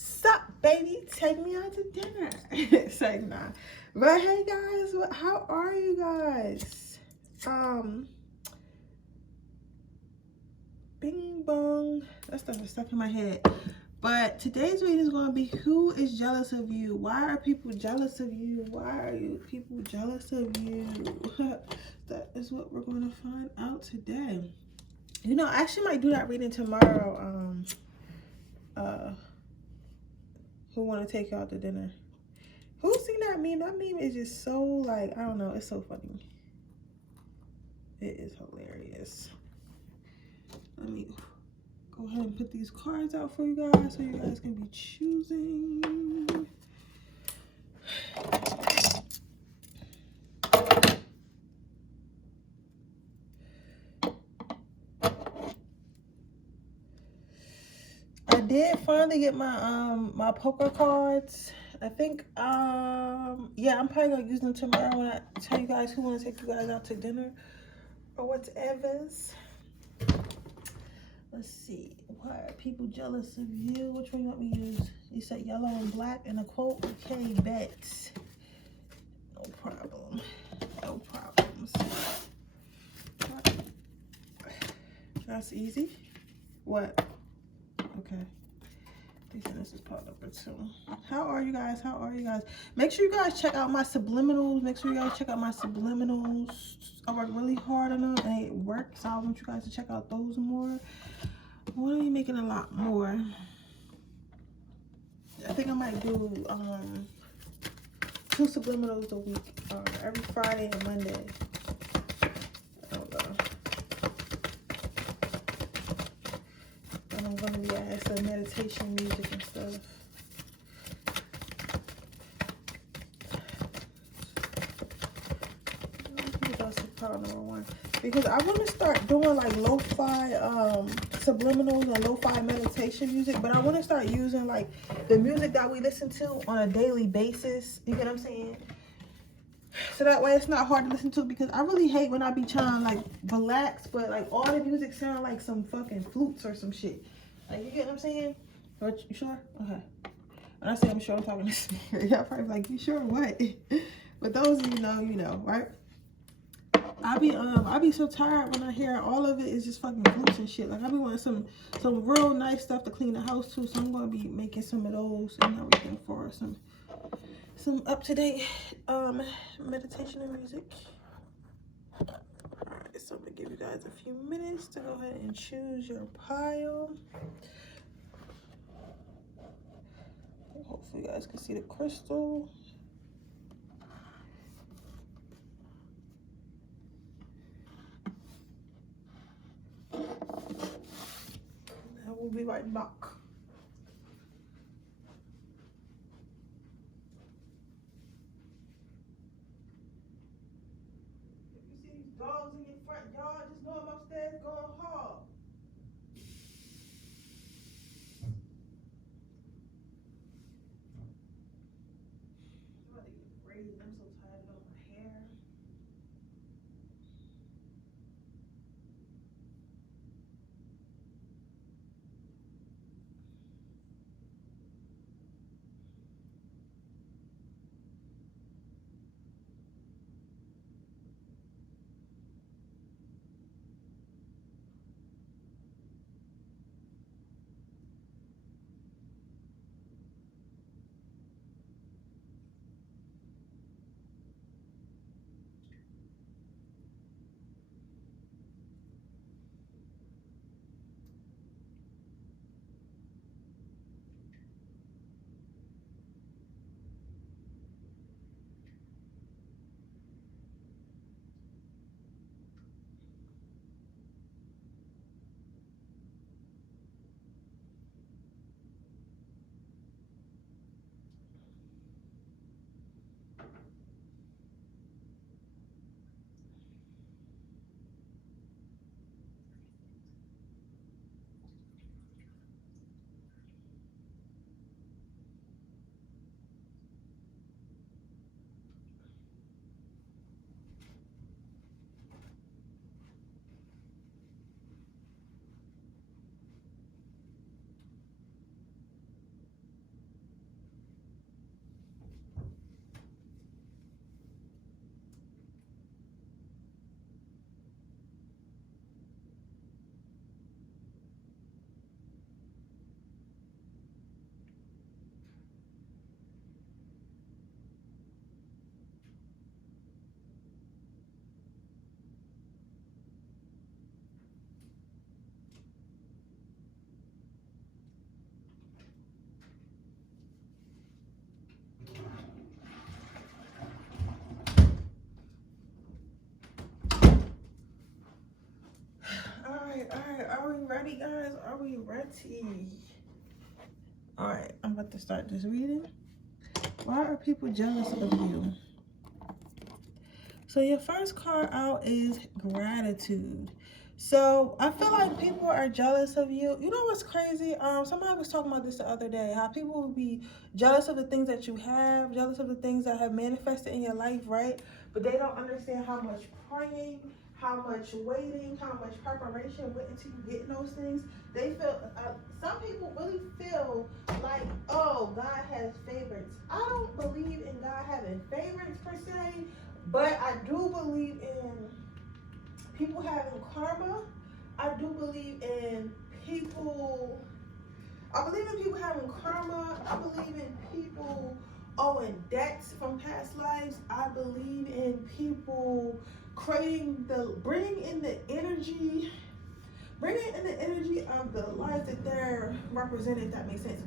Sup, baby? Take me out to dinner. Say nah. But hey guys, how are you guys? Bing bong. That stuff is stuck in my head. But today's reading is going to be, who is jealous of you? Why are people jealous of you? Why are you people jealous of you? That is what we're going to find out today. You know, I actually might do that reading tomorrow. Who want to take you out to dinner? Who's seen that meme? That meme is just so, like, I don't know. It's so funny. It is hilarious. Let me go ahead and put these cards out for you guys so you guys can be choosing. I did finally get my my poker cards. I think yeah, I'm probably gonna use them tomorrow when I tell you guys who want to take you guys out to dinner or whatever's. Let's see. Why are people jealous of you? Which one you want me to use? You said yellow and black and a quote. Okay, bet. No problem. No problems. That's easy. What? Okay. This is part number 2. How are you guys? How are you guys? Make sure you guys check out my subliminals. Make sure you guys check out my subliminals. I work really hard on them and it works. I want you guys to check out those more. When are you making a lot more? I think I might do 2 subliminals a week, every Friday and Monday. And I'm going to be adding some meditation music and stuff. That's part number 1. Because I want to start doing like lo-fi subliminals and lo-fi meditation music, but I want to start using like the music that we listen to on a daily basis. You get what I'm saying? So that way it's not hard to listen to, because I really hate when I be trying to like relax, but like all the music sound like some fucking flutes or some shit. Like, you get what I'm saying? Are you sure? Okay. When I say I'm sure, I'm talking to spirit. Y'all probably like, you sure what? But those of you know, right? I be so tired when I hear all of it is just fucking flutes and shit. Like, I be wanting some real nice stuff to clean the house too. So I'm gonna be making some of those and everything for some up-to-date meditation and music. Alright, so I'm gonna give you guys a few minutes to go ahead and choose your pile. Hopefully you guys can see the crystal. And we'll be right back. If you see these dogs in your front yard, just know I'm upstairs going hard. I'm about to get braids. I'm so tired of my hair. ready, guys? Are we ready? All right, I'm about to start this reading. Why are people jealous of you? So your first card out is gratitude. So I feel like people are jealous of you. You know what's crazy? Somebody was talking about this the other day, how people will be jealous of the things that you have, jealous of the things that have manifested in your life, right? But they don't understand how much praying, how much waiting, how much preparation went into you getting those things. They feel, some people really feel like, oh, God has favorites. I don't believe in God having favorites per se, but I do believe in people having karma. I do believe in people, I believe in people having karma. I believe in people owing debts from past lives. I believe in people bringing in the energy of the life that they're representing, if that makes sense.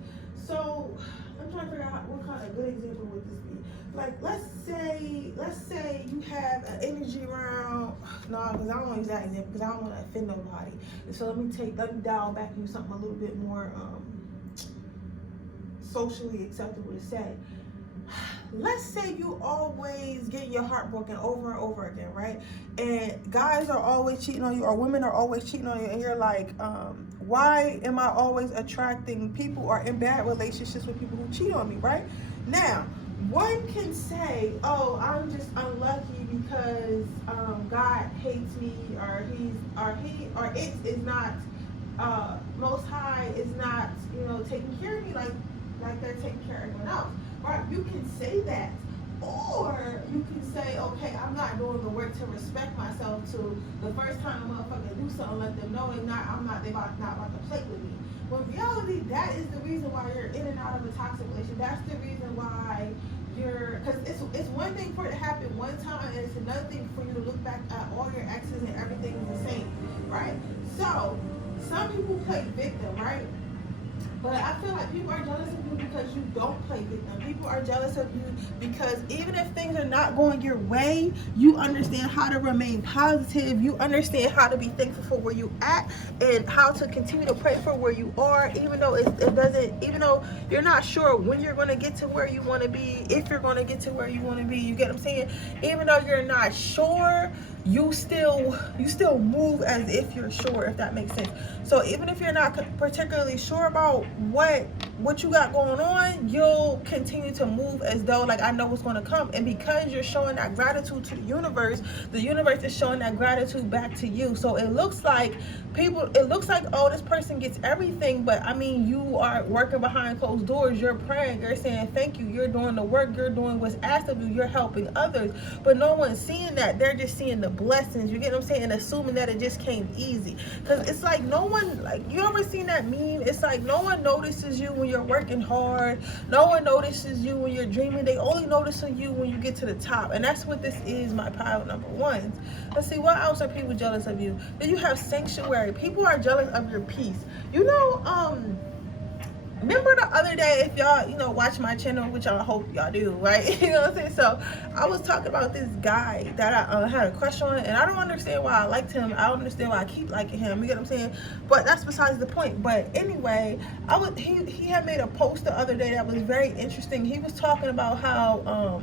So I'm trying to figure out what kind of good example would this be. Like, let's say you have an energy around, no, because I don't want to use that example because I don't want to offend nobody. So let me dial back and use something a little bit more socially acceptable to say. Let's say you always get your heart broken over and over again, right? And guys are always cheating on you, or women are always cheating on you, and you're like, why am I always attracting people or in bad relationships with people who cheat on me, right? Now, one can say, oh, I'm just unlucky because God hates me, or it is not, Most High is not, taking care of me like they're taking care of everyone else. Right? You can say that, or you can say, okay, I'm not doing the work to respect myself. To the first time a motherfucker do something, let them know they not about to play with me. But in reality, that is the reason why you're in and out of a toxic relationship. That's the reason why because it's one thing for it to happen one time, and it's another thing for you to look back at all your exes and everything is the same, right? So some people play victim, right? But I feel like people are jealous of you because you don't play victim. People are jealous of you because even if things are not going your way, you understand how to remain positive. You understand how to be thankful for where you at and how to continue to pray for where you are, even though even though you're not sure when you're going to get to where you want to be, if you're going to get to where you want to be. You get what I'm saying? Even though you're not sure, you still move as if you're sure, if that makes sense. So even if you're not particularly sure about what you got going on, you'll continue to move as though, like, I know what's going to come. And because you're showing that gratitude to the universe is showing that gratitude back to you. So it looks like, oh, this person gets everything, but I mean, you are working behind closed doors, you're praying, you're saying thank you, you're doing the work, you're doing what's asked of you, you're helping others, but no one's seeing that. They're just seeing the blessings, you get what I'm saying, and assuming that it just came easy. Because it's like no one, like, you ever seen that meme? It's like no one notices you when you're working hard, no one notices you when you're dreaming, they only notice you when you get to the top. And that's what this is, my pile number ones. Let's see, what else are people jealous of you? Then you have sanctuary. People are jealous of your peace. Remember the other day, if y'all, watch my channel, which I hope y'all do, right? You know what I'm saying? So I was talking about this guy that I had a crush on, and I don't understand why I liked him. I don't understand why I keep liking him. You get what I'm saying? But that's besides the point. But anyway, he had made a post the other day that was very interesting. He was talking about how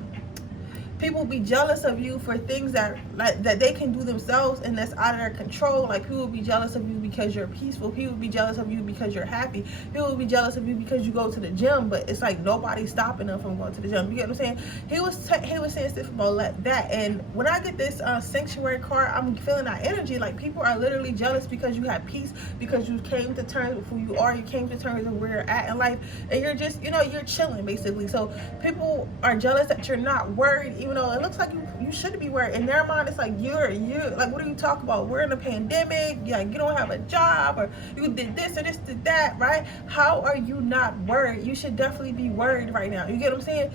people be jealous of you for things that they can do themselves and that's out of their control. Like, people will be jealous of you because you're peaceful. People will be jealous of you because you're happy. People will be jealous of you because you go to the gym, but it's like nobody's stopping them from going to the gym. You get what I'm saying? He was saying stuff about that. And when I get this sanctuary card, I'm feeling that energy. Like, people are literally jealous because you have peace, because you came to terms with who you are, you came to terms with where you're at in life, and you're just, you're chilling basically. So people are jealous that you're not worried, even though it looks like you should be worried. In their mind, it's like you're like, what are you talking about? We're in a pandemic, like, you don't have a job, or you did this or this did that, right? How are you not worried? You should definitely be worried right now. You get what I'm saying?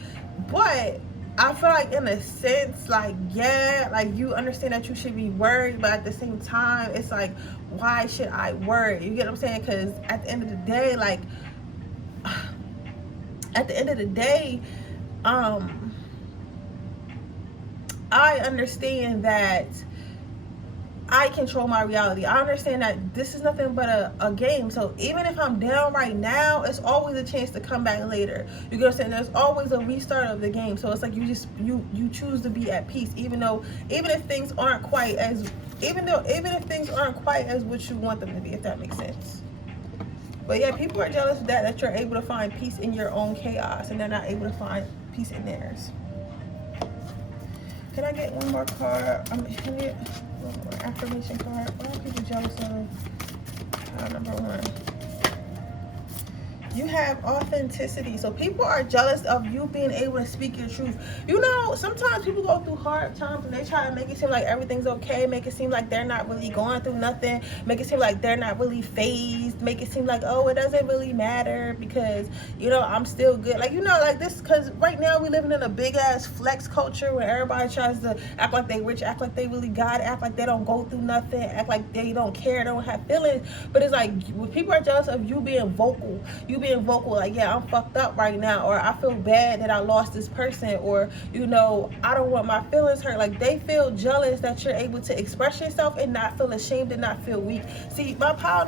But I feel like, in a sense, like, yeah, like, you understand that you should be worried, but at the same time, it's like, why should I worry? You get what I'm saying? Because at the end of the day, like, I understand that I control my reality. I understand that this is nothing but a game. So even if I'm down right now, it's always a chance to come back later. You get what I'm saying? There's always a restart of the game. So it's like you choose to be at peace, even if things aren't quite as even if things aren't quite as what you want them to be, if that makes sense. But yeah, people are jealous of that you're able to find peace in your own chaos and they're not able to find peace in theirs. Can I get one more card? Can I get one more affirmation card? What are people jealous of? Number one. You have authenticity. So people are jealous of you being able to speak your truth. You know, sometimes people go through hard times and they try to make it seem like everything's okay, make it seem like they're not really going through nothing, make it seem like they're not really phased, make it seem like, oh, it doesn't really matter because, you know, I'm still good. Like, you know, like this, because right now we living in a big ass flex culture where everybody tries to act like they rich, act like they really got it, act like they don't go through nothing, act like they don't care, don't have feelings. But it's like, when people are jealous of you being vocal, like, yeah, I'm fucked up right now, or I feel bad that I lost this person, or, you know, I don't want my feelings hurt. Like, they feel jealous that you're able to express yourself and not feel ashamed and not feel weak. See, my power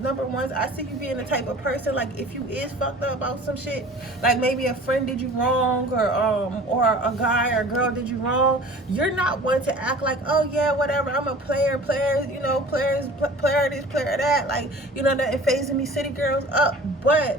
number one, I see you being the type of person, like, if you is fucked up about some shit, like maybe a friend did you wrong, or a guy or girl did you wrong, you're not one to act like, oh yeah, whatever, I'm a player, you know, player this, player that, like, you know, that it phases me, city girls up. But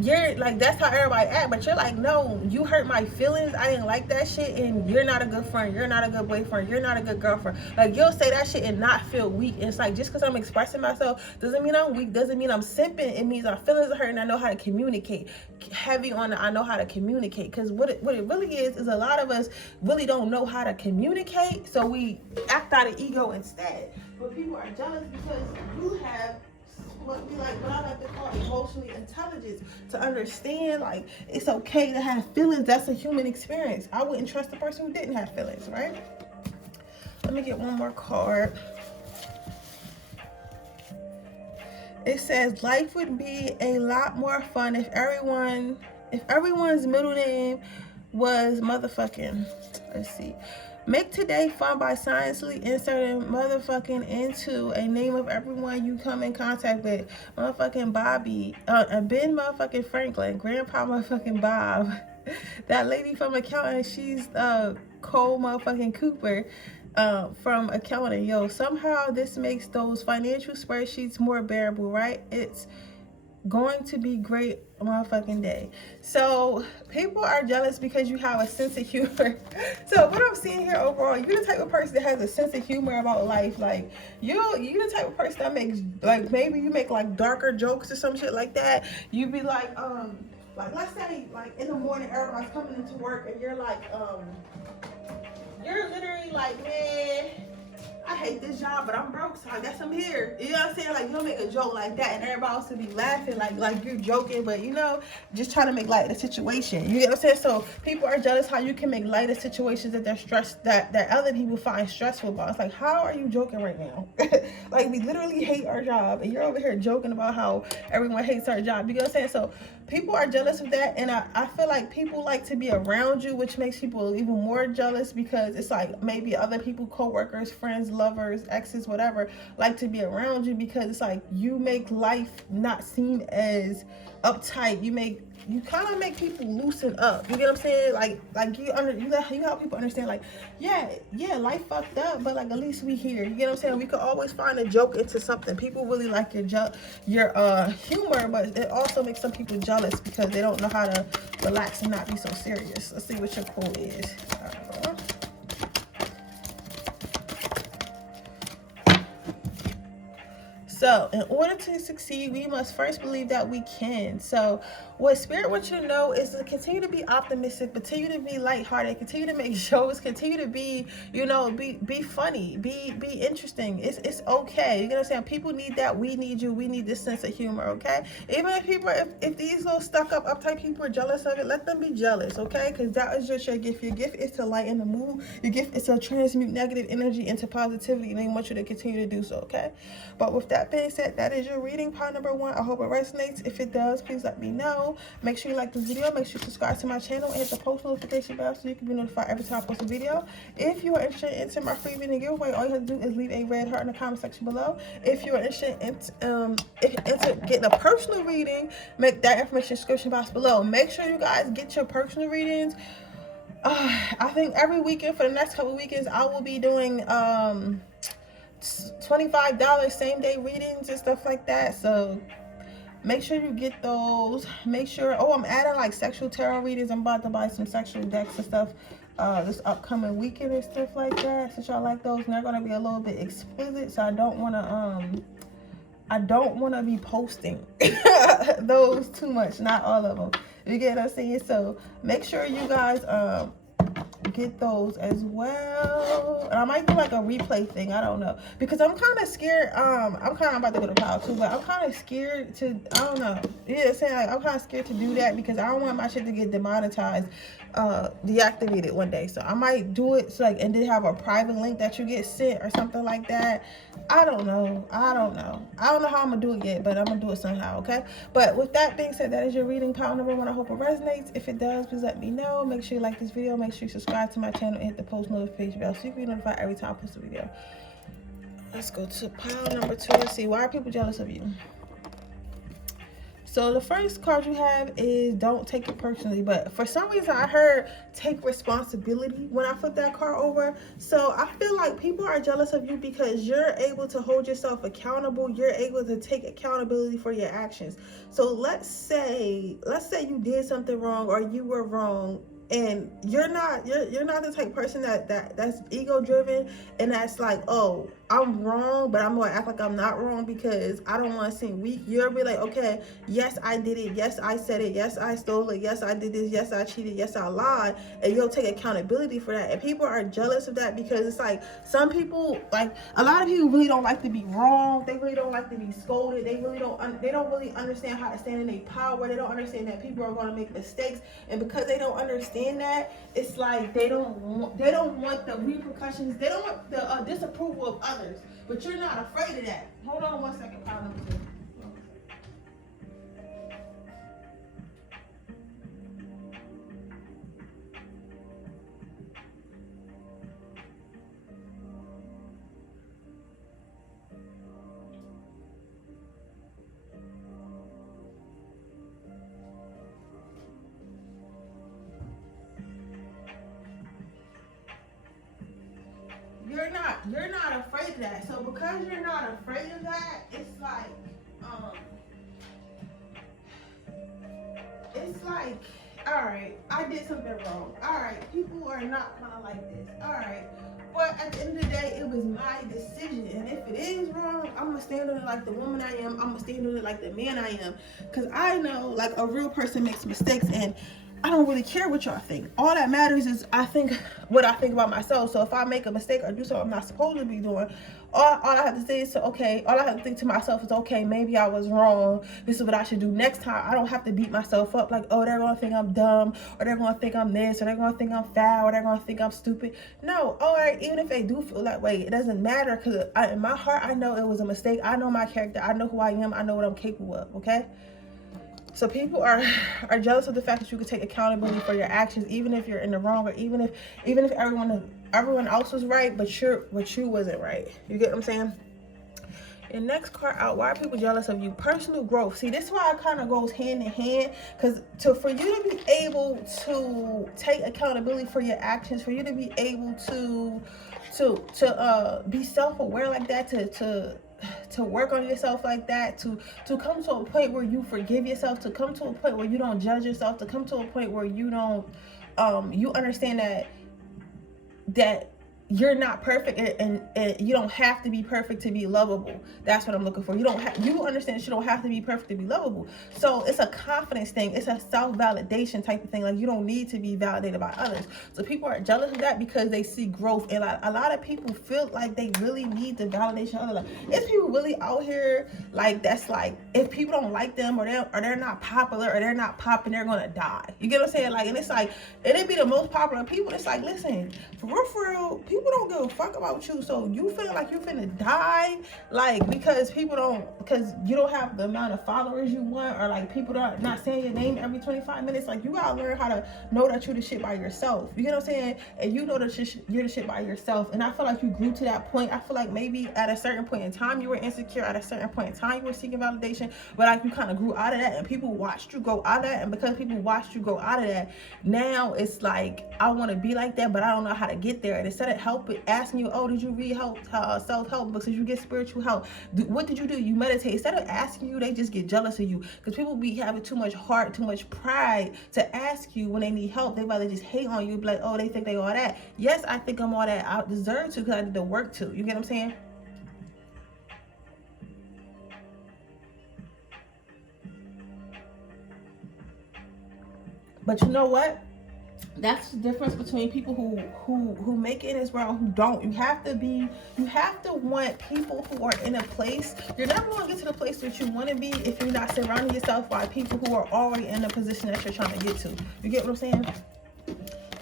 you're like, that's how everybody act, but you're like, no, you hurt my feelings, I didn't like that shit, and you're not a good friend, you're not a good boyfriend, you're not a good girlfriend. Like, you'll say that shit and not feel weak. And it's like, just because I'm expressing myself doesn't mean I'm weak, doesn't mean I'm simping. It means my feelings are hurt and I know how to communicate. Heavy on it, I know how to communicate, because what it really is a lot of us really don't know how to communicate, so we act out of ego instead. But people are jealous because you have what I like to call emotionally intelligence, to understand, like, it's okay to have feelings. That's a human experience. I wouldn't trust the person who didn't have feelings, right? Let me get one more card. It says, life would be a lot more fun if everyone's middle name was motherfucking. Let's see. Make today fun by scientifically inserting motherfucking into a name of everyone you come in contact with. Motherfucking Bobby, Ben motherfucking Franklin, Grandpa motherfucking Bob, that lady from accounting, she's Cole motherfucking Cooper from accounting. Yo, somehow this makes those financial spreadsheets more bearable, right? It's going to be great motherfucking day. So people are jealous because you have a sense of humor. So what I'm seeing here overall, you're the type of person that has a sense of humor about life. Like, you're the type of person that makes, like, maybe you make like darker jokes or some shit like that. You be like let's say, like, in the morning everybody's coming into work and you're like you're literally like, man, I hate this job, but I'm broke, so I guess I'm here. You know what I'm saying? Like, you'll make a joke like that, and everybody else will be laughing like you're joking, but, you know, just trying to make light of the situation. You know what I'm saying? So people are jealous how you can make light of situations that they're stressed, that other people find stressful about. It's like, how are you joking right now? Like, we literally hate our job, and you're over here joking about how everyone hates our job. You know what I'm saying? So people are jealous of that, and I feel like people like to be around you, which makes people even more jealous, because it's like maybe other people, co-workers, friends, lovers, exes, whatever, like to be around you, because it's like you make life not seem as uptight. You kind of make people loosen up. You get what I'm saying? Like you help people understand, like, yeah, life fucked up, but like, at least we here. You get what I'm saying? We could always find a joke into something. People really like your humor, but it also makes some people jealous because they don't know how to relax and not be so serious. Let's see what your quote is. So, in order to succeed, we must first believe that we can. So, what Spirit wants you to know is to continue to be optimistic, continue to be lighthearted, continue to make shows, continue to be, you know, be funny, be interesting. It's okay. You know what I'm saying? People need that. We need you. We need this sense of humor, okay? Even if these little stuck up, uptight people are jealous of it, let them be jealous, okay? Because that is just your gift. Your gift is to lighten the mood. Your gift is to transmute negative energy into positivity, and they want you to continue to do so, okay? But with that being said, that is your reading pile number 1. I hope it resonates. If it does, please let me know. Make sure you like this video. Make sure you subscribe to my channel and hit the post notification bell so you can be notified every time I post a video. If you are interested in entering my free reading giveaway, all you have to do is leave a red heart in the comment section below. If you are interested in getting a personal reading, make that information in the description box below. Make sure you guys get your personal readings. I think every weekend for the next couple weekends, I will be doing $25 same day readings and stuff like that. So make sure you get those. Make sure, I'm adding like sexual tarot readings. I'm about to buy some sexual decks and stuff this upcoming weekend and stuff like that, since y'all like those. And they're going to be a little bit explicit, so I don't want to be posting those too much, not all of them. You get what I'm saying? So make sure you guys get those as well. And I might do like a replay thing, I don't know, because I'm kind of scared. I'm about to go to pile 2, but I'm kind of scared to, I don't know, yeah, saying like I'm kind of scared to do that because I don't want my shit to get demonetized, deactivated one day. So I might do it so like, and then have a private link that you get sent or something like that. I don't know how I'm gonna do it yet, but I'm gonna do it somehow. Okay, but with that being said, that is your reading pile number 1. I hope it resonates. If it does, please let me know. Make sure you like this video. Make sure you subscribe to my channel and hit the post notification bell so you can be notified every time I post a video. Let's go to pile number 2 and see, why are people jealous of you? So the first card you have is don't take it personally, but for some reason I heard take responsibility when I flipped that card over. So I feel like people are jealous of you because you're able to hold yourself accountable. You're able to take accountability for your actions. So let's say you did something wrong or you were wrong, and you're not the type of person that's ego driven and that's like, oh, I'm wrong, but I'm gonna act like I'm not wrong because I don't want to seem weak. You'll be like, okay, yes, I did it, yes, I said it, yes, I stole it, yes, I did this, yes, I cheated, yes, I lied, and you'll take accountability for that. And people are jealous of that because it's like some people, like a lot of people really don't like to be wrong. They really don't like to be scolded. They don't really understand how to stand in their power. They don't understand that people are going to make mistakes, and because they don't understand that, it's like they don't want the repercussions. They don't want the disapproval of others. But you're not afraid of that. Hold on 1 second, pile number 2. You're not afraid of that. So because you're not afraid of that, it's like all right, I did something wrong. All right, people are not gonna like this. All right, but at the end of the day, it was my decision, and if it is wrong, I'm gonna stand on it like the woman I am. I'm gonna stand on it like the man I am, because I know like a real person makes mistakes, and I don't really care what y'all think. All that matters is what I think about myself. So if I make a mistake or do something I'm not supposed to be doing, all I have to say is, okay, all I have to think to myself is, okay, maybe I was wrong. This is what I should do next time. I don't have to beat myself up like, oh, they're going to think I'm dumb, or they're going to think I'm this, or they're going to think I'm foul, or they're going to think I'm stupid. No, all right, even if they do feel that way, it doesn't matter, because in my heart, I know it was a mistake. I know my character. I know who I am. I know what I'm capable of, okay? So people are jealous of the fact that you can take accountability for your actions, even if you're in the wrong, or even if everyone else was right, but you wasn't right. You get what I'm saying? And next card out, why are people jealous of you? Personal growth. See, this is why it kind of goes hand in hand, because for you to be able to take accountability for your actions, for you to be able to be self-aware like that, to work on yourself like that, to come to a point where you forgive yourself, to come to a point where you don't judge yourself, to come to a point where you don't you understand that you're not perfect, and you don't have to be perfect to be lovable. That's what I'm looking for. You understand that you don't have to be perfect to be lovable. So it's a confidence thing. It's a self-validation type of thing. Like, you don't need to be validated by others. So people are jealous of that because they see growth. And a lot of people feel like they really need the validation of others. Like, it's people really out here like that's like, if people don't like them, or they're not popular, or they're not popping, they're gonna die. You get what I'm saying? Like, and it's like, and it be the most popular people. It's like, listen, for real, people don't give a fuck about you. So you feel like you're finna die, like, because you don't have the amount of followers you want, or like people not saying your name every 25 minutes. Like, you gotta learn how to know that you're the shit by yourself. You get what I'm saying? And you know that you're the shit by yourself. And I feel like you grew to that point. I feel like maybe at a certain point in time you were insecure, at a certain point in time you were seeking validation, but like you kind of grew out of that, and people watched you go out of that. And because people watched you go out of that, now it's like, I want to be like that, but I don't know how to get there. And instead of asking you, oh, did you read self-help books? Did you get spiritual help? What did you do? You meditate. Instead of asking you, they just get jealous of you, because people be having too much heart, too much pride to ask you when they need help. They rather just hate on you, be like, oh, they think they all that. Yes, I think I'm all that. I deserve to, because I did the work to. You get what I'm saying? But you know what? That's the difference between people who make it in this world, who don't. You have to want people who are in a place. You're never going to get to the place that you want to be if you're not surrounding yourself by people who are already in the position that you're trying to get to. You get what I'm saying?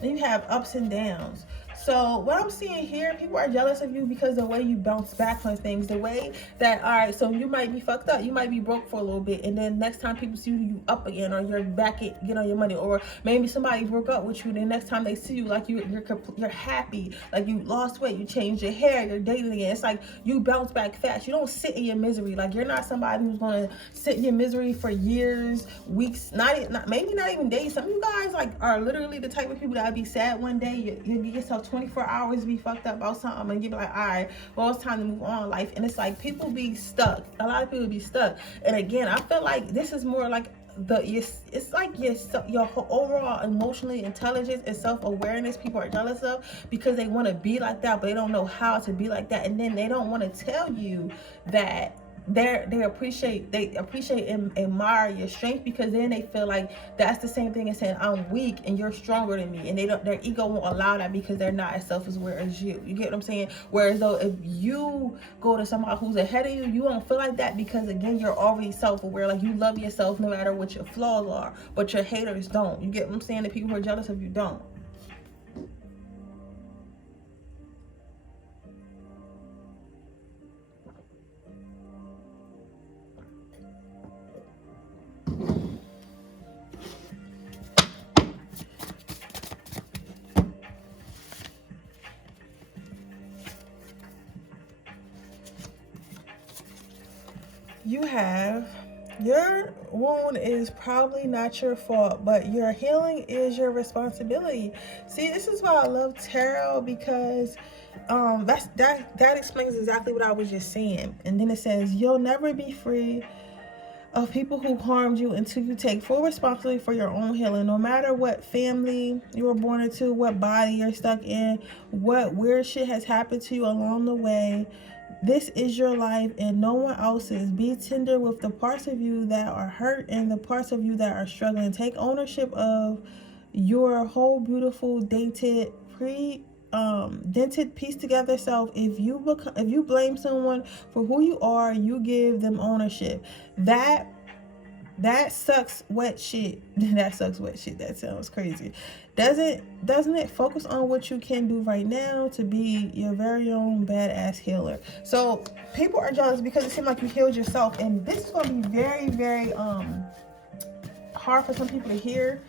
Then you have ups and downs. So what I'm seeing here, people are jealous of you because the way you bounce back on things, the way that, all right, so you might be fucked up, you might be broke for a little bit, and then next time people see you up again, or you're back at, you know, your money, or maybe somebody broke up with you, and the next time they see you, like you're happy, like you lost weight, you changed your hair, you're dating again. It's like you bounce back fast. You don't sit in your misery. Like, you're not somebody who's going to sit in your misery for years, weeks, maybe not even days. Some of you guys like are literally the type of people that be sad one day, you get yourself 24 hours to be fucked up about something, and you be like, all right, well, it's time to move on in life. And it's like, people be stuck. A lot of people be stuck. And again, I feel like this is more like it's like your overall emotionally intelligence and self-awareness people are jealous of, because they want to be like that, but they don't know how to be like that. And then they don't want to tell you that they appreciate and admire your strength, because then they feel like that's the same thing as saying I'm weak and you're stronger than me, and their ego won't allow that, because they're not as self-aware as you. You get what I'm saying? Whereas though, if you go to somebody who's ahead of you, you won't feel like that, because again, you're already self-aware. Like, you love yourself no matter what your flaws are, but your haters don't. You get what I'm saying? The people who are jealous of you don't. You have, your wound is probably not your fault, but your healing is your responsibility. See, this is why I love tarot, because that explains exactly what I was just saying. And then it says, you'll never be free of people who harmed you until you take full responsibility for your own healing. No matter what family you were born into, what body you're stuck in, what weird shit has happened to you along the way, this is your life and no one else's. Be tender with the parts of you that are hurt and the parts of you that are struggling. Take ownership of your whole beautiful, dented, piece together self. If you blame someone for who you are, you give them ownership. That sucks wet shit. That sucks wet shit. That sounds crazy. Doesn't it focus on what you can do right now to be your very own badass healer? So people are jealous because it seems like you healed yourself, and this is going to be very, very hard for some people to hear.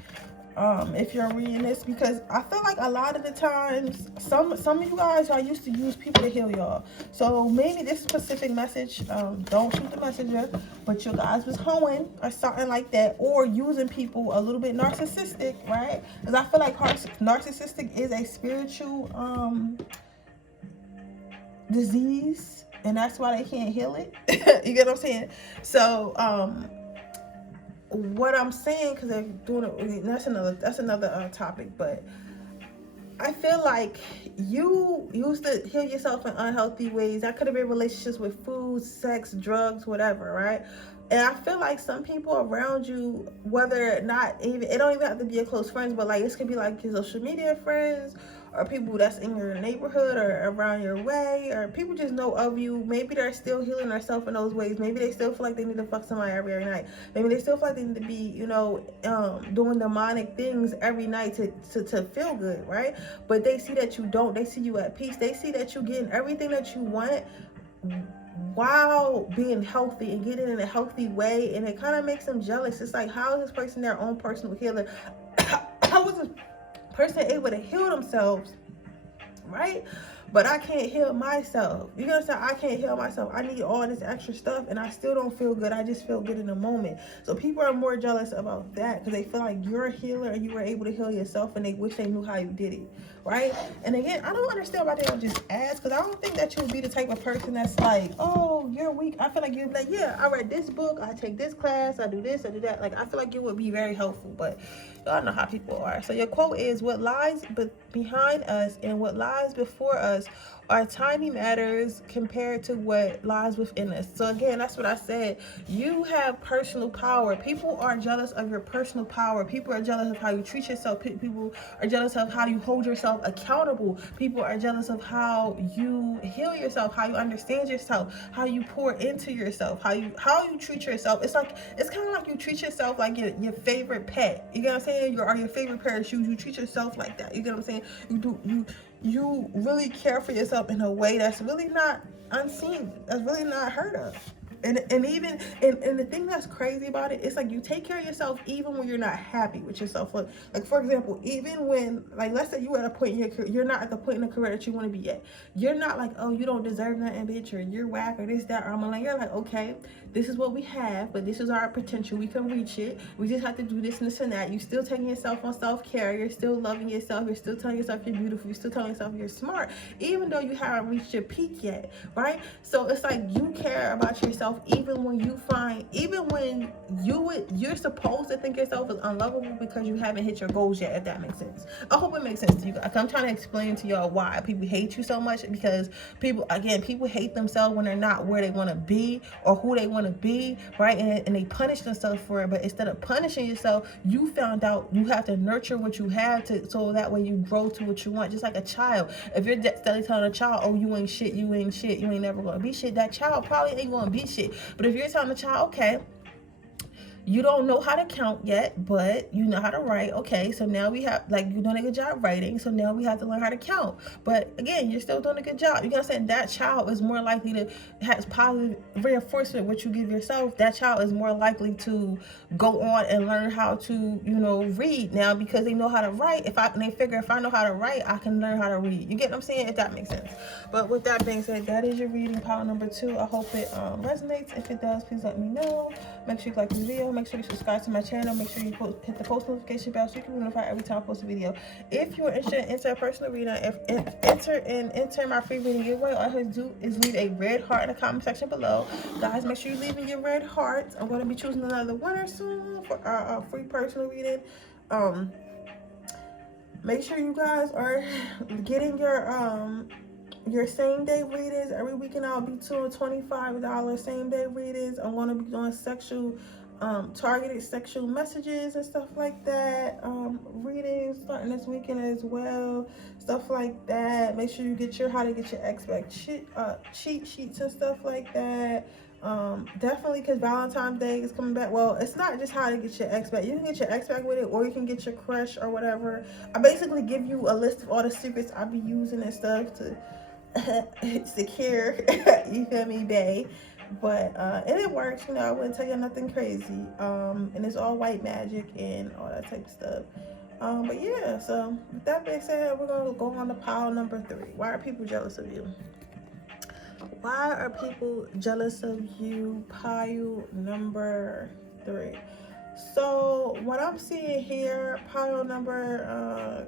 If you're reading this, because I feel like a lot of the times some of you guys are used to use people to heal y'all. So maybe this specific message, don't shoot the messenger, but you guys was hoeing or something like that, or using people a little bit narcissistic, right? Because I feel like narcissistic is a spiritual disease, and that's why they can't heal it. You get what I'm saying? So what I'm saying, because they're doing it, that's another topic, but I feel like you used to heal yourself in unhealthy ways. That could have been relationships with food, sex, drugs, whatever, right? And I feel like some people around you, whether not even, it don't even have to be your close friends, but like, this could be like your social media friends, or people that's in your neighborhood or around your way, or people just know of you. Maybe they're still healing themselves in those ways. Maybe they still feel like they need to fuck somebody every night. Maybe they still feel like they need to be, you know, doing demonic things every night to feel good, right? But they see that you don't. They see you at peace. They see that you getting everything that you want while being healthy and getting in a healthy way, and it kind of makes them jealous. It's like, how is this person their own personal healer? How is this person able to heal themselves, right? But I can't heal myself. You know what I'm saying? I can't heal myself. I need all this extra stuff and I still don't feel good. I just feel good in the moment. So people are more jealous about that because they feel like you're a healer and you were able to heal yourself, and they wish they knew how you did it, right? And again, I don't understand why they don't just ask, because I don't think that you would be the type of person that's like, oh, you're weak. I feel like you'd be like, yeah, I read this book, I take this class, I do this, I do that. Like, I feel like you would be very helpful, but y'all know how people are. So your quote is, what lies behind us and what lies before us are tiny matters compared to what lies within us. So again, that's what I said. You have personal power. People are jealous of your personal power. People are jealous of how you treat yourself. People are jealous of how you hold yourself accountable. People are jealous of how you heal yourself, how you understand yourself, how you pour into yourself, how you treat yourself. It's kind of like you treat yourself like your favorite pet. You get what I'm saying? Your favorite pair of shoes. You treat yourself like that. You get what I'm saying? You really care for yourself in a way that's really not unseen, that's really not heard of. And the thing that's crazy about it, it's like you take care of yourself even when you're not happy with yourself. Like for example, even when, like, let's say you at a point in your career, you're not at the point in the career that you want to be at. You're not like, oh, you don't deserve nothing, bitch, or you're whack, or this, that, or I'm like, you're like, okay, this is what we have, but this is our potential. We can reach it. We just have to do this and this and that. You're still taking yourself on self-care. You're still loving yourself. You're still telling yourself you're beautiful. You're still telling yourself you're smart, even though you haven't reached your peak yet, right? So it's like you care about yourself even when you're supposed to think yourself is unlovable because you haven't hit your goals yet, if that makes sense. I hope it makes sense to you guys. I'm trying to explain to y'all why people hate you so much, because people hate themselves when they're not where they want to be or who they want to be, right? And they punish themselves for it. But instead of punishing yourself, you found out you have to nurture what you have so that way you grow to what you want. Just like a child. If you're steadily telling a child, oh, you ain't shit, you ain't never gonna be shit, that child probably ain't gonna be shit. But if you're telling the child, okay, you don't know how to count yet, but you know how to write. Okay, so now we have, like, you're doing a good job writing, so now we have to learn how to count. But again, you're still doing a good job. You gotta say that child is more likely to have positive reinforcement, what you give yourself. That child is more likely to go on and learn how to, read now, because they know how to write. They figure if I know how to write, I can learn how to read. You get what I'm saying? If that makes sense. But with that being said, that is your reading pile number 2. I hope it resonates. If it does, please let me know. Make sure you like this video. Make sure you subscribe to my channel. Make sure you hit the post notification bell so you can be notified every time I post a video. If you're interested in entering a personal reading, enter my free reading giveaway, all you have to do is leave a red heart in the comment section below. Guys, make sure you leave in your red hearts. I'm going to be choosing another winner soon for our free personal reading. Make sure you guys are getting your same day readings. Every weekend I'll be doing $25 same day readings. I'm going to be doing targeted sexual messages and stuff like that. Readings starting this weekend as well, stuff like that. Make sure you get how to get your ex-back cheat sheets and stuff like that. Definitely, because Valentine's Day is coming back. Well, it's not just how to get your ex back. You can get your ex back with it, or you can get your crush or whatever. I basically give you a list of all the secrets I be using and stuff to secure, you feel me, bae. But and it works, I wouldn't tell you nothing crazy. And it's all white magic and all that type of stuff. But yeah, so with that being said, we're gonna go on to pile number 3. Why are people jealous of you? Why are people jealous of you? Pile number 3. So what I'm seeing here, pile number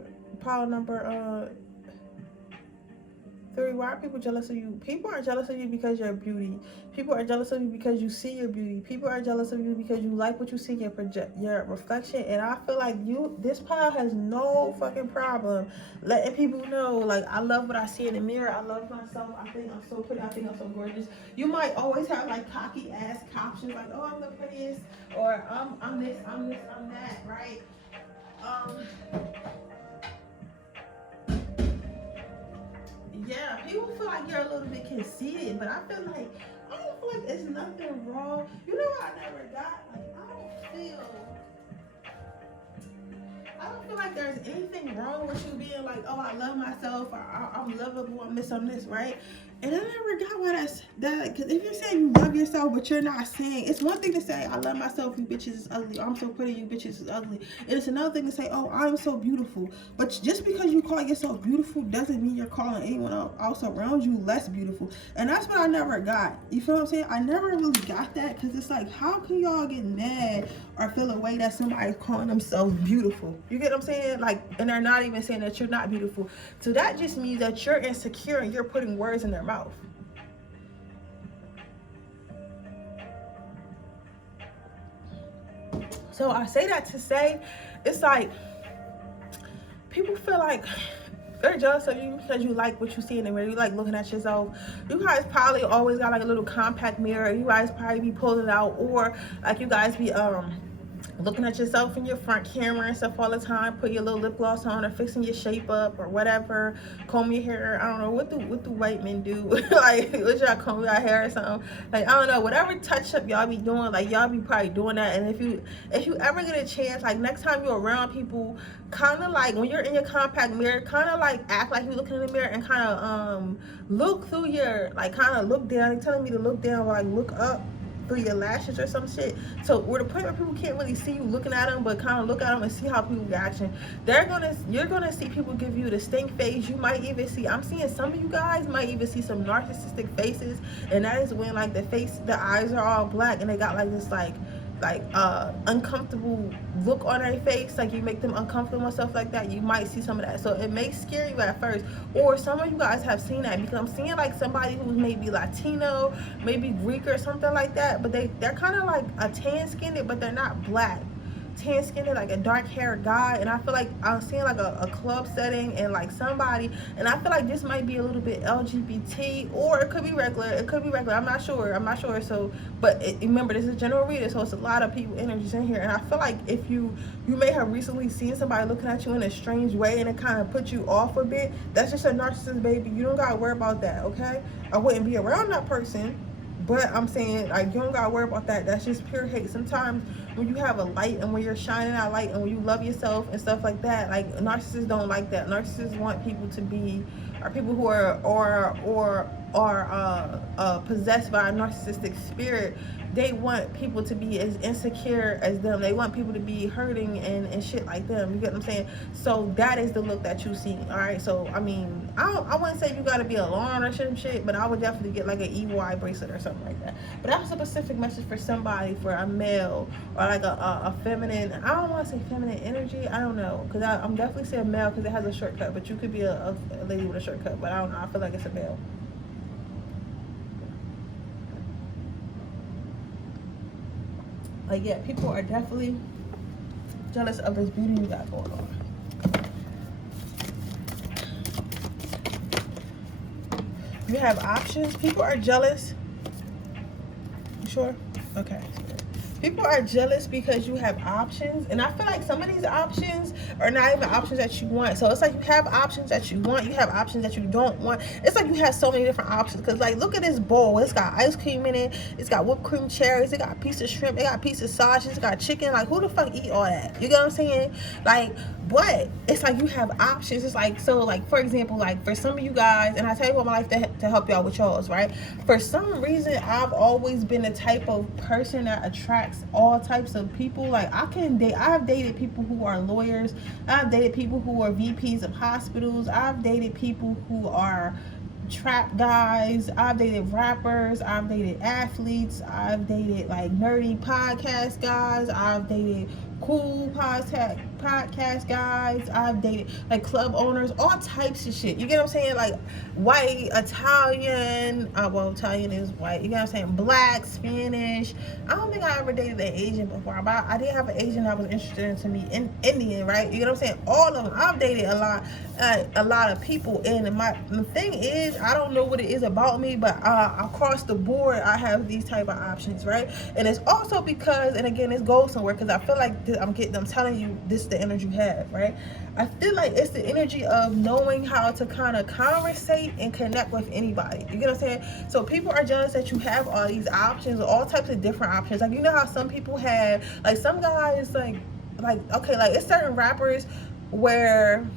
3, why are people jealous of you? People are jealous of you because you're beauty. People are jealous of you because you see your beauty. People are jealous of you because you like what you see in your reflection. And I feel like this pile has no fucking problem letting people know, like, I love what I see in the mirror. I love myself. I think I'm so pretty. I think I'm so gorgeous. You might always have like cocky ass captions like, oh, I'm the prettiest, or I'm this, I'm that, right? can see it, but I feel like I don't feel like there's nothing wrong. You know what I never got? Like I don't feel like there's anything wrong with you being like, oh, I love myself, or I'm lovable, I'm this, I'm this, right? And I never got why that's that. Because if you're saying you love yourself, but you're not saying, it's one thing to say, I love myself, you bitches is ugly, or I'm so pretty, you bitches is ugly. And it's another thing to say, oh, I'm so beautiful. But just because you call yourself beautiful doesn't mean you're calling anyone else around you less beautiful. And that's what I never got. You feel what I'm saying? I never really got that, because it's like, how can y'all get mad or feel a way that somebody's calling themselves beautiful? You get what I'm saying? Like, and they're not even saying that you're not beautiful. So that just means that you're insecure and you're putting words in their mouth. So I say that to say, it's like, people feel like they're jealous of you because you like what you see in the mirror. You like looking at yourself. You guys probably always got like a little compact mirror. You guys probably be pulling it out, or like you guys be looking at yourself in your front camera and stuff all the time, put your little lip gloss on, or fixing your shape up or whatever, comb your hair. I don't know what do white men do. Like, what y'all comb your hair or something? Like, I don't know, whatever touch up y'all be doing, like y'all be probably doing that. And if you ever get a chance, like next time you're around people, kind of like when you're in your compact mirror, kind of like act like you're looking in the mirror and kind of look through your, like kind of look down. They're telling me to look down, like look up through your lashes or some shit. So we're the point where people can't really see you looking at them, but kind of look at them and see how people reaction. You're gonna see people give you the stink face. You might even see, I'm seeing some of you guys might even see some narcissistic faces, and that is when like the eyes are all black and they got like this like uncomfortable look on their face, like you make them uncomfortable and stuff like that. You might see some of that, so it may scare you at first. Or some of you guys have seen that, because I'm seeing like somebody who's maybe Latino, maybe Greek or something like that, but they're kind of like a tan skinned, but they're not black. Tan skinned, like a dark haired guy. And I feel like I'm seeing like a club setting and like somebody, and I feel like this might be a little bit LGBT, or it could be regular. I'm not sure. So but remember, this is general reading, so it's a lot of people energies in here. And I feel like if you may have recently seen somebody looking at you in a strange way and it kind of put you off a bit, that's just a narcissist, baby. You don't gotta worry about that, okay? I wouldn't be around that person, but I'm saying, like, you don't gotta worry about that. That's just pure hate. Sometimes when you have a light and when you're shining that light and when you love yourself and stuff like that, like, narcissists don't like that. Narcissists want people to be, or people who are possessed by a narcissistic spirit. They want people to be as insecure as them. They want people to be hurting and shit like them. You get what I'm saying? So that is the look that you see. All right. So I mean, I wouldn't say you gotta be alarmed or some shit, but I would definitely get like an evil eye bracelet or something like that. But that's a specific message for somebody, for a male, or like a feminine. I don't want to say feminine energy. I don't know, because I'm definitely saying male because it has a shortcut. But you could be a lady with a shortcut. But I don't know. I feel like it's a male. Like, yeah, people are definitely jealous of this beauty you got going on. You have options. People are jealous. You sure? Okay. People are jealous because you have options, and I feel like some of these options are not even options that you want. So it's like you have options that you want, you have options that you don't want. It's like you have so many different options, because like, look at this bowl. It's got ice cream in it, it's got whipped cream cherries, it got a piece of shrimp, it got a piece of sausage, it got chicken. Like, who the fuck eat all that? You get what I'm saying? Like, but it's like you have options. It's like, so like, for example, like for some of you guys, and I tell you what, my life to help y'all with y'all's, right? For some reason, I've always been the type of person that attracts all types of people. Like, I've dated people who are lawyers, I've dated people who are VPs of hospitals, I've dated people who are trap guys, I've dated rappers, I've dated athletes, I've dated like nerdy podcast guys, I've dated cool podcast guys, I've dated like club owners, all types of shit. You get what I'm saying? Like white, Italian, well, Italian is white, you get what I'm saying? Black, Spanish. I don't think I ever dated an Asian before, but I did have an Asian that was interested in me, Indian, right? You get what I'm saying? All of them. I've dated a lot of people, and the thing is, I don't know what it is about me, but across the board, I have these type of options, right? And it's also because, and again, this goes somewhere, because I feel like I'm telling you, this the energy you have, right? I feel like it's the energy of knowing how to kind of conversate and connect with anybody. You get what I'm saying? So people are jealous that you have all these options, all types of different options. Like, you know how some people have, like, some guys, like okay, like, it's certain rappers where,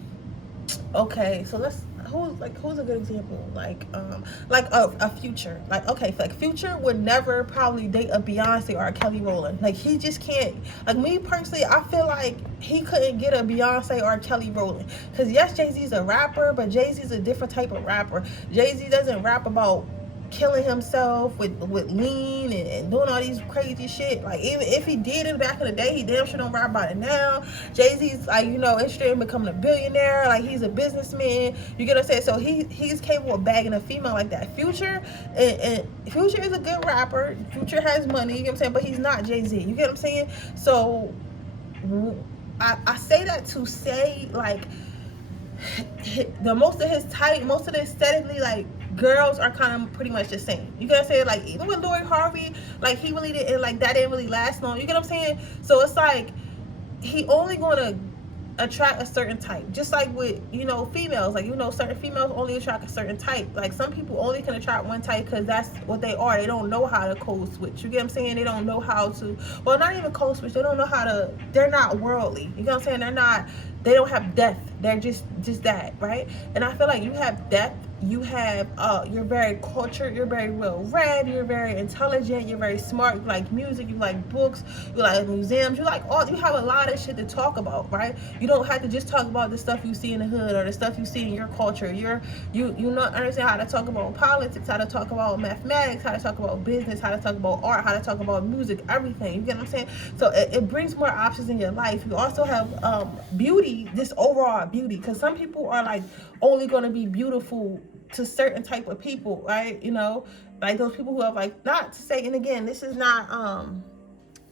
okay, so let's, who's a good example? Like a Future. Like, okay, like Future would never probably date a Beyonce or a Kelly Rowland. Like, he just can't. Like, me personally, I feel like he couldn't get a Beyonce or a Kelly Rowland. Because yes, Jay-Z's a rapper, but Jay-Z's a different type of rapper. Jay-Z doesn't rap about killing himself with lean and doing all these crazy shit. Like, even if he did it back in the day, he damn sure don't rap about it now. Jay-Z's, like, you know, interested in becoming a billionaire. Like, he's a businessman. You get what I'm saying? So he's capable of bagging a female like that. Future, and Future is a good rapper. Future has money, you get what I'm saying? But he's not Jay-Z. You get what I'm saying? So I say that to say, like, most of the aesthetically, like, girls are kind of pretty much the same. You get what I'm saying? Like, even with Lori Harvey, like, he really didn't, like, that didn't really last long. You get what I'm saying? So it's like, he only gonna attract a certain type. Just like with, you know, females. Like, you know, certain females only attract a certain type. Like, some people only can attract one type because that's what they are. They don't know how to code switch. You get what I'm saying? They don't know how to, well, not even code switch. They don't know how to, they're not worldly. You get what I'm saying? They don't have depth. They're just that, right? And I feel like you have depth. You have, you're very cultured, you're very well read, you're very intelligent, you're very smart, you like music, you like books, you like museums, you have a lot of shit to talk about, right? You don't have to just talk about the stuff you see in the hood or the stuff you see in your culture. You not understand how to talk about politics, how to talk about mathematics, how to talk about business, how to talk about art, how to talk about music, everything. You get what I'm saying? So it brings more options in your life. You also have beauty, just overall beauty, because some people are like only going to be beautiful to certain type of people, right? You know, like those people who have, like, not to say, and again, this is not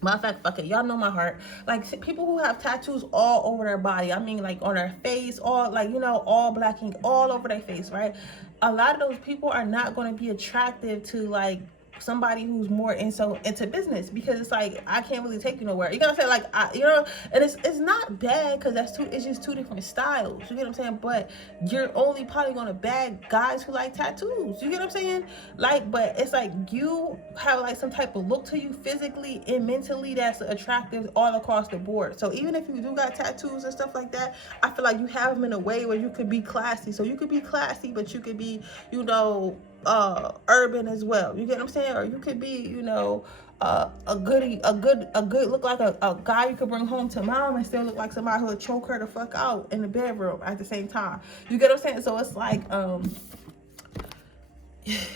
matter of fact, fuck it, y'all know my heart. Like, people who have tattoos all over their body, I mean, like, on their face, all, like, you know, all black ink all over their face, right? A lot of those people are not going to be attractive to, like, somebody who's more into business, because it's like, I can't really take you nowhere. You know what I'm saying? Like, you know, and it's not bad, because it's just two different styles. You get what I'm saying? But you're only probably gonna bag guys who like tattoos. You get what I'm saying? Like, but it's like, you have like some type of look to you physically and mentally that's attractive all across the board. So even if you do got tattoos and stuff like that, I feel like you have them in a way where you could be classy. So you could be classy, but you could be, you know, urban as well. You get what I'm saying? Or you could be, you know, a good look like a guy you could bring home to mom and still look like somebody who would choke her the fuck out in the bedroom at the same time. You get what I'm saying? So it's like,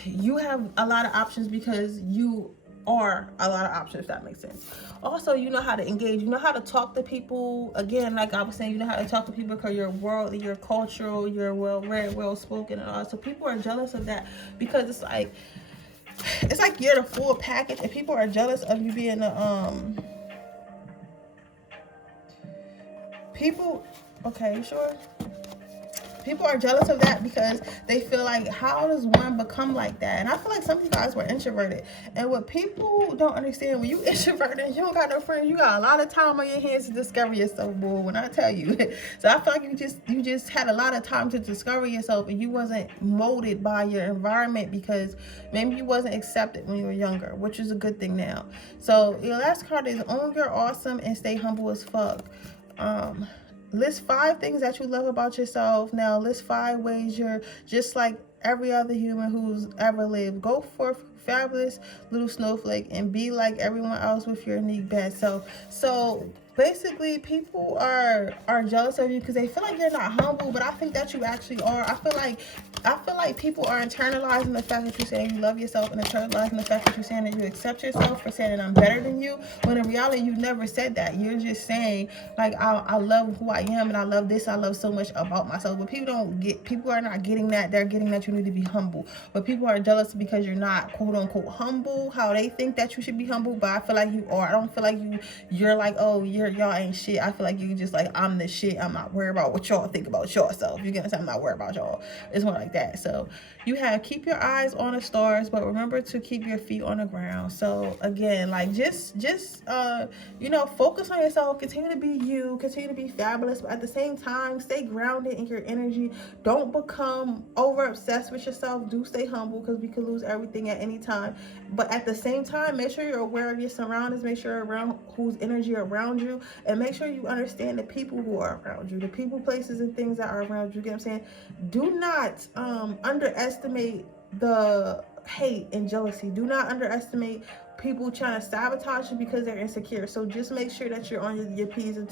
you have a lot of options because you are a lot of options, if that makes sense. Also, you know how to engage, you know how to talk to people. Again, like I was saying, you know how to talk to people because you're worldly, you're cultural, you're well read, well spoken, and all. So people are jealous of that, because it's like you're the full package, and people are jealous of you being people. Okay, you sure? People are jealous of that because they feel like, how does one become like that? And I feel like some of you guys were introverted. And what people don't understand, when you introverted, you don't got no friends, you got a lot of time on your hands to discover yourself, boy, when I tell you. So I feel like you just had a lot of time to discover yourself, and you wasn't molded by your environment because maybe you wasn't accepted when you were younger, which is a good thing now. So your last card is own your awesome and stay humble as fuck. List 5 things that you love about yourself. Now list 5 ways you're just like every other human who's ever lived. Go forth, fabulous little snowflake, and be like everyone else with your unique best self. So basically, people are jealous of you because they feel like you're not humble, but I think that you actually are. I feel like people are internalizing the fact that you're saying you love yourself, and internalizing the fact that you're saying that you accept yourself, for saying that I'm better than you, when in reality you never said that. You're just saying, like, I love who I am, and I love this, I love so much about myself. But people are not getting that. They're getting that you need to be humble. But people are jealous because you're not quote unquote humble how they think that you should be humble. But I feel like you are. I don't feel like you're like, oh, y'all ain't shit. I feel like you just like, I'm the shit. I'm not worried about what y'all think about yourself. You get what I'm saying? I'm not worried about y'all. It's more like like that. So you have keep your eyes on the stars, but remember to keep your feet on the ground. So again, like just you know, focus on yourself, continue to be you, continue to be fabulous, but at the same time stay grounded in your energy. Don't become over obsessed with yourself. Do stay humble, because we could lose everything at any time. But at the same time, make sure you're aware of your surroundings, make sure around whose energy are around you, and make sure you understand the people who are around you, the people, places, and things that are around you. You get what I'm saying? Do not underestimate the hate and jealousy. Do not underestimate people trying to sabotage you because they're insecure. So just make sure that you're on your P's and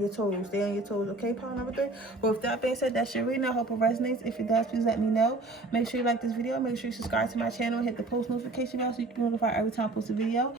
your toes. Stay on your toes, okay? Pile number 3. But with that being said, that's your reading. I hope it resonates. If it does, please let me know. Make sure you like this video. Make sure you subscribe to my channel. Hit the post notification bell so you can be notified every time I post a video.